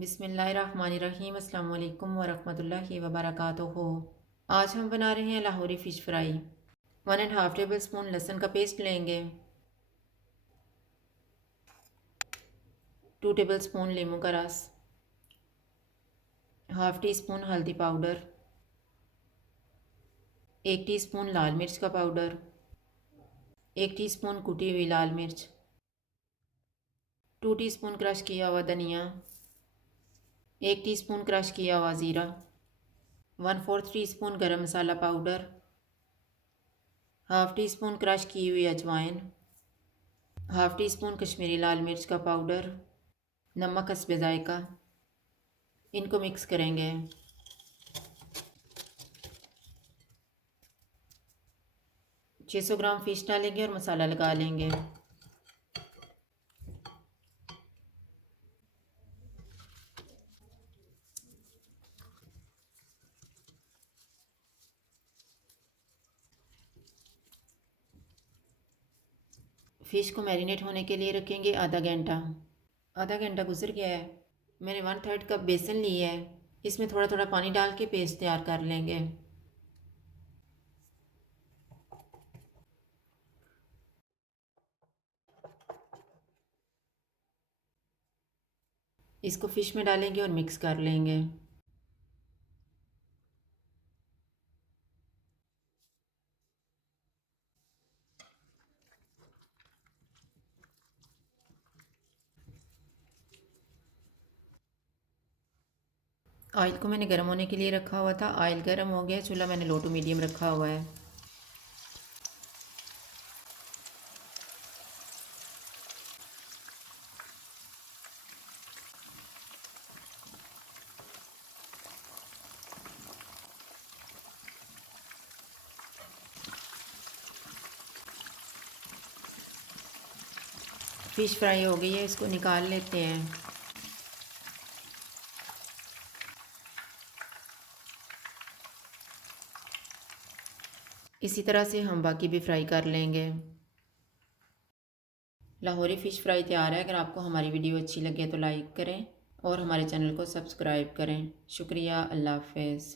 बिस्मिल्लाहिर्रहमानिर्रहीम अस्सलाम वालेकुम वरहमतुल्लाहि वबरकातुहू। आज हम बना रहे हैं Lahori fish fry. 1.5 table spoon लहसुन का पेस्ट लेंगे। 2 टेबल स्पून नींबू का रस। हाफ़ टी स्पून हल्दी पाउडर। 1 टीस्पून लाल मिर्च का पाउडर। 1 टीस्पून कुटी हुई लाल मिर्च। 2 टीस्पून क्रश किया हुआ धनिया। 1 टीस्पून क्रश किया हुआ ज़ीरा। 1/4 टीस्पून गरम मसाला powder. Half teaspoon crush की हुई अजवाइन। हाफ़ टी स्पून कश्मीरी लाल मिर्च का पाउडर। नमक हस्बे ज़ायका। इनको मिक्स करेंगे। - 600 ग्राम फ़िश डालेंगे और मसाला लगा लेंगे। फ़िश को मैरिनेट होने के लिए रखेंगे आधा घंटा। आधा घंटा गुजर गया है। मैंने 1/3 कप बेसन लिया है। इसमें थोड़ा थोड़ा पानी डाल के पेस्ट तैयार कर लेंगे। इसको फ़िश में डालेंगे और मिक्स कर लेंगे। ऑयल को मैंने गर्म होने के लिए रखा हुआ था। ऑयल गर्म हो गया। चूल्हा मैंने लो टू मीडियम रखा हुआ है। फ़िश फ्राई हो गई है। इसको निकाल लेते हैं। इसी तरह से हम बाकी भी फ्राई कर लेंगे। लाहौरी फ़िश फ्राई तैयार है। अगर आपको हमारी वीडियो अच्छी लगे तो लाइक करें और हमारे चैनल को सब्सक्राइब करें। शुक्रिया। अल्लाह हाफ़िज़।